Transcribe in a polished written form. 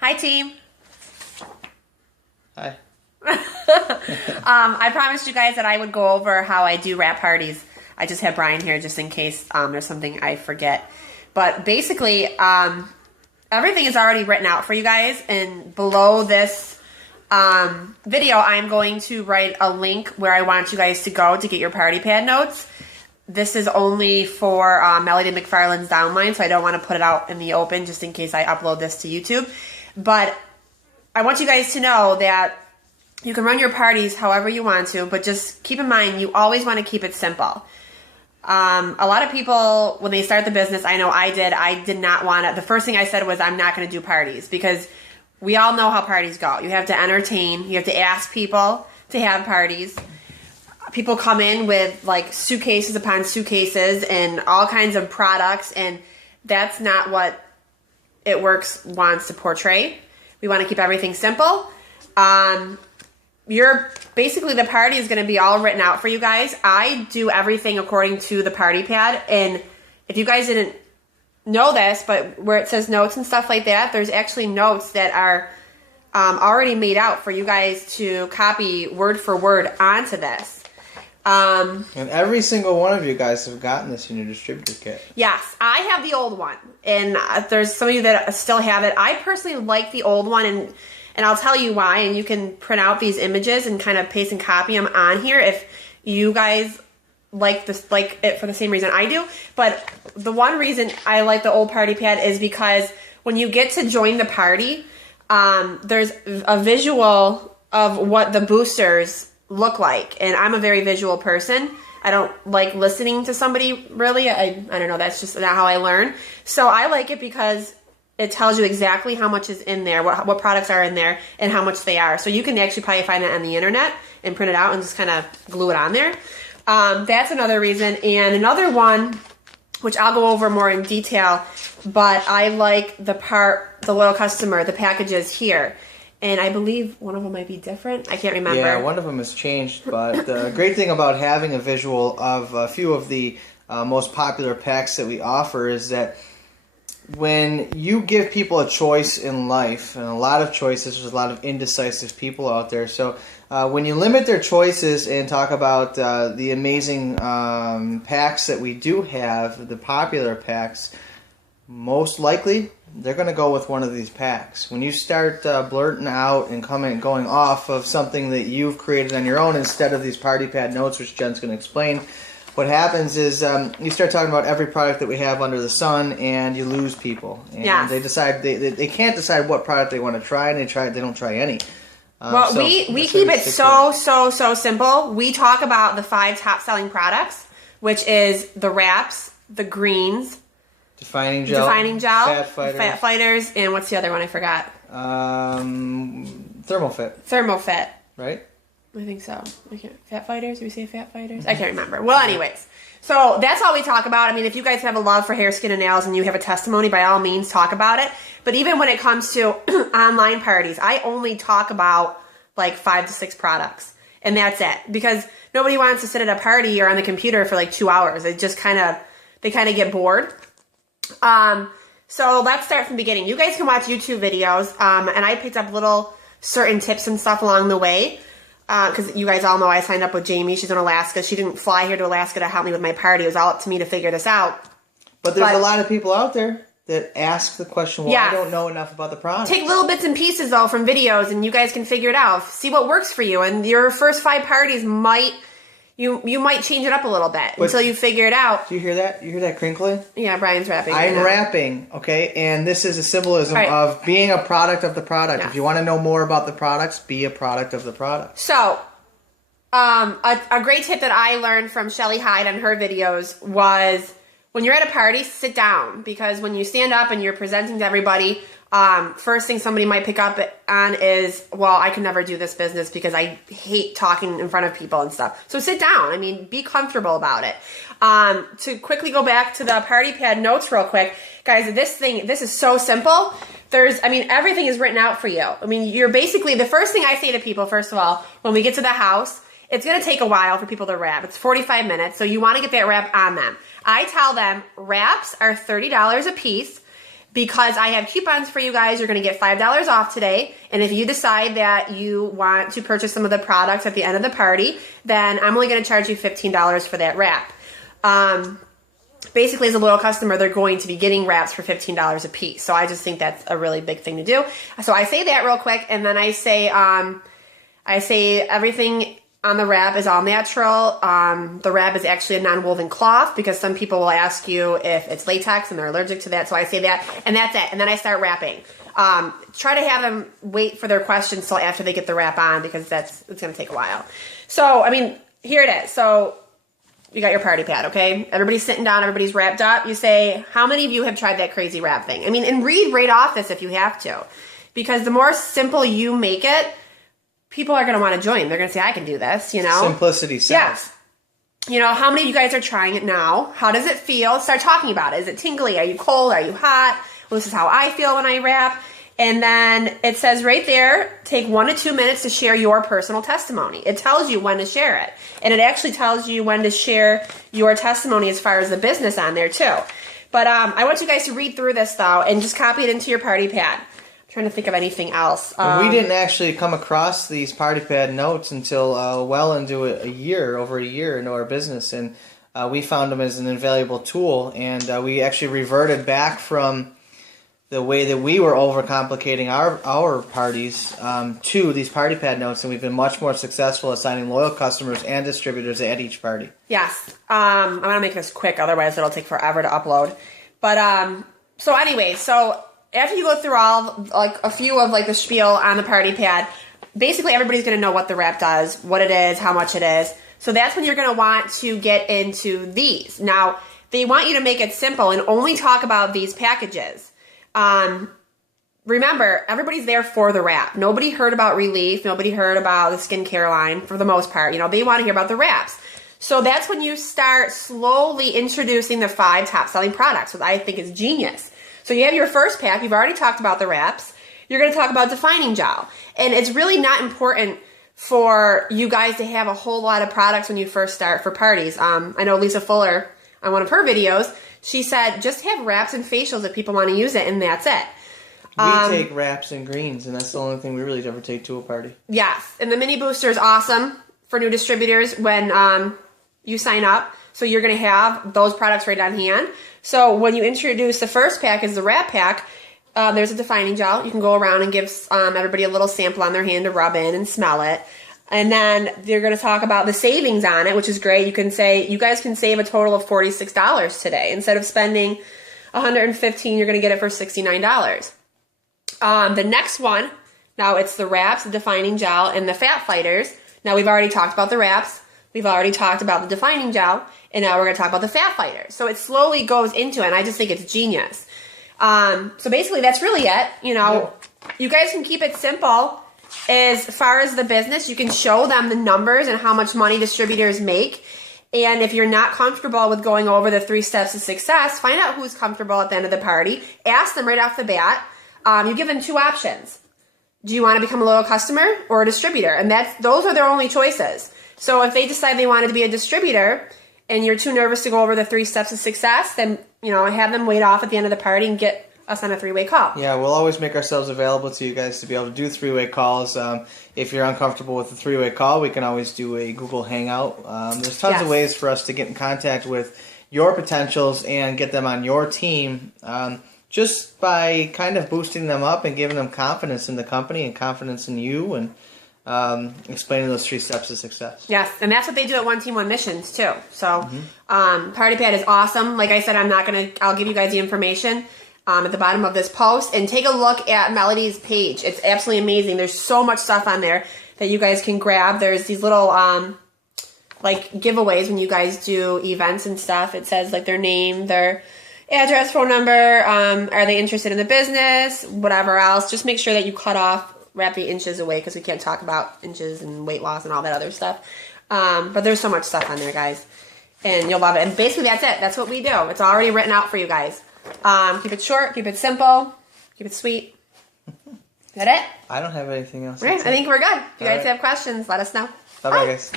Hi, team. Hi. I promised you guys that I would go over how I do wrap parties. I just have Brian here just in case there's something I forget. But basically, everything is already written out for you guys. And below this video, I'm going to write a link where I want you guys to go to get your party pad notes. This is only for Melody McFarland's downline, so I don't want to put it out in the open just in case I upload this to YouTube. But I want you guys to know that you can run your parties however you want to, but just keep in mind you always want to keep it simple. A lot of people, when they start the business, I know I did not want to. The first thing I said was I'm not going to do parties because we all know how parties go. You have to entertain. You have to ask people to have parties. People come in with like suitcases upon suitcases and all kinds of products, and that's not what It Works wants to portray. We want to keep everything simple. Basically the party is going to be all written out for you guys. I do everything according to the party pad, and if you guys didn't know this, but where it says notes and stuff like that, there's actually notes that are already made out for you guys to copy word for word onto this. And every single one of you guys have gotten this in your distributor kit. Yes, I have the old one, and there's some of you that still have it. I personally like the old one, and I'll tell you why, and you can print out these images and kind of paste and copy them on here if you guys like it for the same reason I do. But the one reason I like the old party pad is because when you get to join the party, there's a visual of what the boosters look like, and I'm a very visual person. I don't like listening to somebody really. I don't know, that's just not how I learn. So I like it because it tells you exactly how much is in there, what products are in there, and how much they are. So you can actually probably find that on the internet and print it out and just kind of glue it on there. That's another reason. And another one, which I'll go over more in detail, but I like the loyal customer, the packages here. And I believe one of them might be different. I can't remember. Yeah, one of them has changed. But the great thing about having a visual of a few of the most popular packs that we offer is that when you give people a choice in life, and a lot of choices, there's a lot of indecisive people out there. So when you limit their choices and talk about the amazing packs that we do have, the popular packs, most likely they're going to go with one of these packs. When you start blurting out and going off of something that you've created on your own instead of these party pad notes, which Jen's going to explain, what happens is you start talking about every product that we have under the sun, and you lose people. And yes. They decide they can't decide what product they want to try, and they don't try any. Well, we keep it so simple. We talk about the 5 top selling products, which is the wraps, the greens, Defining gel, Fat Fighters, and what's the other one I forgot? Thermofit. Right? I think so. Fat Fighters? Did we say Fat Fighters? I can't remember. Well, anyways. So that's all we talk about. I mean, if you guys have a love for hair, skin, and nails, and you have a testimony, by all means, talk about it. But even when it comes to online parties, I only talk about like 5 to 6 products. And that's it. Because nobody wants to sit at a party or on the computer for like 2 hours. They kind of get bored. So let's start from the beginning. You guys can watch YouTube videos, and I picked up little certain tips and stuff along the way, because you guys all know I signed up with Jamie. She's in Alaska. She didn't fly here to Alaska to help me with my party. It was all up to me to figure this out. But there's a lot of people out there that ask the question, well, yes. I don't know enough about the product. Take little bits and pieces, though, from videos, and you guys can figure it out. See what works for you, and your first 5 parties might... You might change it up a little bit until you figure it out. Do you hear that? You hear that crinkling? Yeah, Brian's rapping. I'm rapping, okay? And this is a symbolism of being a product of the product. Yes. If you want to know more about the products, be a product of the product. So, a great tip that I learned from Shelly Hyde on her videos was when you're at a party, sit down. Because when you stand up and you're presenting to everybody, first thing somebody might pick up on is, well, I can never do this business because I hate talking in front of people and stuff. So sit down. I mean, be comfortable about it. To quickly go back to the party pad notes real quick, guys, this is so simple. Everything is written out for you. I mean, you're basically, the first thing I say to people, first of all, when we get to the house, it's going to take a while for people to wrap. It's 45 minutes, so you want to get that wrap on them. I tell them wraps are $30 a piece. because I have coupons for you guys. You're going to get $5 off today. And if you decide that you want to purchase some of the products at the end of the party, then I'm only going to charge you $15 for that wrap. Basically, as a loyal customer, they're going to be getting wraps for $15 a piece. So I just think that's a really big thing to do. So I say that real quick, and then I say everything on the wrap is all natural. The wrap is actually a non-woven cloth because some people will ask you if it's latex and they're allergic to that. So I say that, and that's it. And then I start wrapping. Try to have them wait for their questions till after they get the wrap on because it's going to take a while. So, I mean, here it is. So you got your party pad, okay? Everybody's sitting down, everybody's wrapped up. You say, how many of you have tried that crazy wrap thing? I mean, and read right off this if you have to. Because the more simple you make it, people are going to want to join. They're going to say, I can do this, you know? Simplicity sells. Yes. You know, how many of you guys are trying it now? How does it feel? Start talking about it. Is it tingly? Are you cold? Are you hot? Well, this is how I feel when I wrap. And then it says right there, take 1 to 2 minutes to share your personal testimony. It tells you when to share it. And it actually tells you when to share your testimony as far as the business on there too. But I want you guys to read through this though and just copy it into your party pad. I'm trying to think of anything else. We didn't actually come across these party pad notes until well into over a year into our business. And we found them as an invaluable tool. And we actually reverted back from the way that we were overcomplicating our parties to these party pad notes, and we've been much more successful at signing loyal customers and distributors at each party. Yes. I'm going to make this quick, otherwise it'll take forever to upload. But, so anyway, so after you go through a few of the spiel on the party pad, basically everybody's going to know what the wrap does, what it is, how much it is. So that's when you're going to want to get into these. Now, they want you to make it simple and only talk about these packages. Remember, everybody's there for the wrap. Nobody heard about Relief. Nobody heard about the skincare line for the most part. You know, they want to hear about the wraps. So that's when you start slowly introducing the 5 top selling products, which I think is genius. So you have your first pack. You've already talked about the wraps. You're going to talk about defining gel. And it's really not important for you guys to have a whole lot of products when you first start for parties. I know Lisa Fuller, on one of her videos, she said, just have wraps and facials if people want to use it, and that's it. We take wraps and greens, and that's the only thing we really ever take to a party. Yes, and the mini booster is awesome for new distributors when you sign up. So you're going to have those products right on hand. So when you introduce the first pack as the wrap pack, there's a defining gel. You can go around and give everybody a little sample on their hand to rub in and smell it. And then they're going to talk about the savings on it, which is great. You can say, you guys can save a total of $46 today. Instead of spending $115, you're going to get it for $69. The next one, now it's the wraps, the defining gel, and the fat fighters. Now we've already talked about the wraps. We've already talked about the defining gel. And now we're going to talk about the fat fighters. So it slowly goes into it, and I just think it's genius. So basically that's really it. You know, you guys can keep it simple. As far as the business, you can show them the numbers and how much money distributors make. And if you're not comfortable with going over the 3 steps to success, find out who's comfortable at the end of the party. Ask them right off the bat. You give them 2 options. Do you want to become a loyal customer or a distributor? And those are their only choices. So if they decide they wanted to be a distributor and you're too nervous to go over the 3 steps to success, then, you know, have them wait off at the end of the party and get us on a 3-way call. Yeah, we'll always make ourselves available to you guys to be able to do 3-way calls. If you're uncomfortable with the 3-way call, we can always do a Google Hangout. There's tons of ways for us to get in contact with your potentials and get them on your team just by kind of boosting them up and giving them confidence in the company and confidence in you and explaining those 3 steps to success. Yes, and that's what they do at One Team, One Missions too. So Party Pad is awesome. Like I said, I'll give you guys the information at the bottom of this post, and take a look at Melody's page. It's absolutely amazing. There's so much stuff on there that you guys can grab. There's these little like giveaways when you guys do events and stuff. It says like their name, their address, phone number, are they interested in the business, whatever else. Just make sure that you wrap the inches away, because we can't talk about inches and weight loss and all that other stuff. But there's so much stuff on there, guys, and you'll love it. And basically that's it. That's what we do. It's already written out for you guys. Keep it short, keep it simple, keep it sweet. Is that it? I don't have anything else. Right, I think we're good. If you guys have questions, let us know. Bye-bye, guys.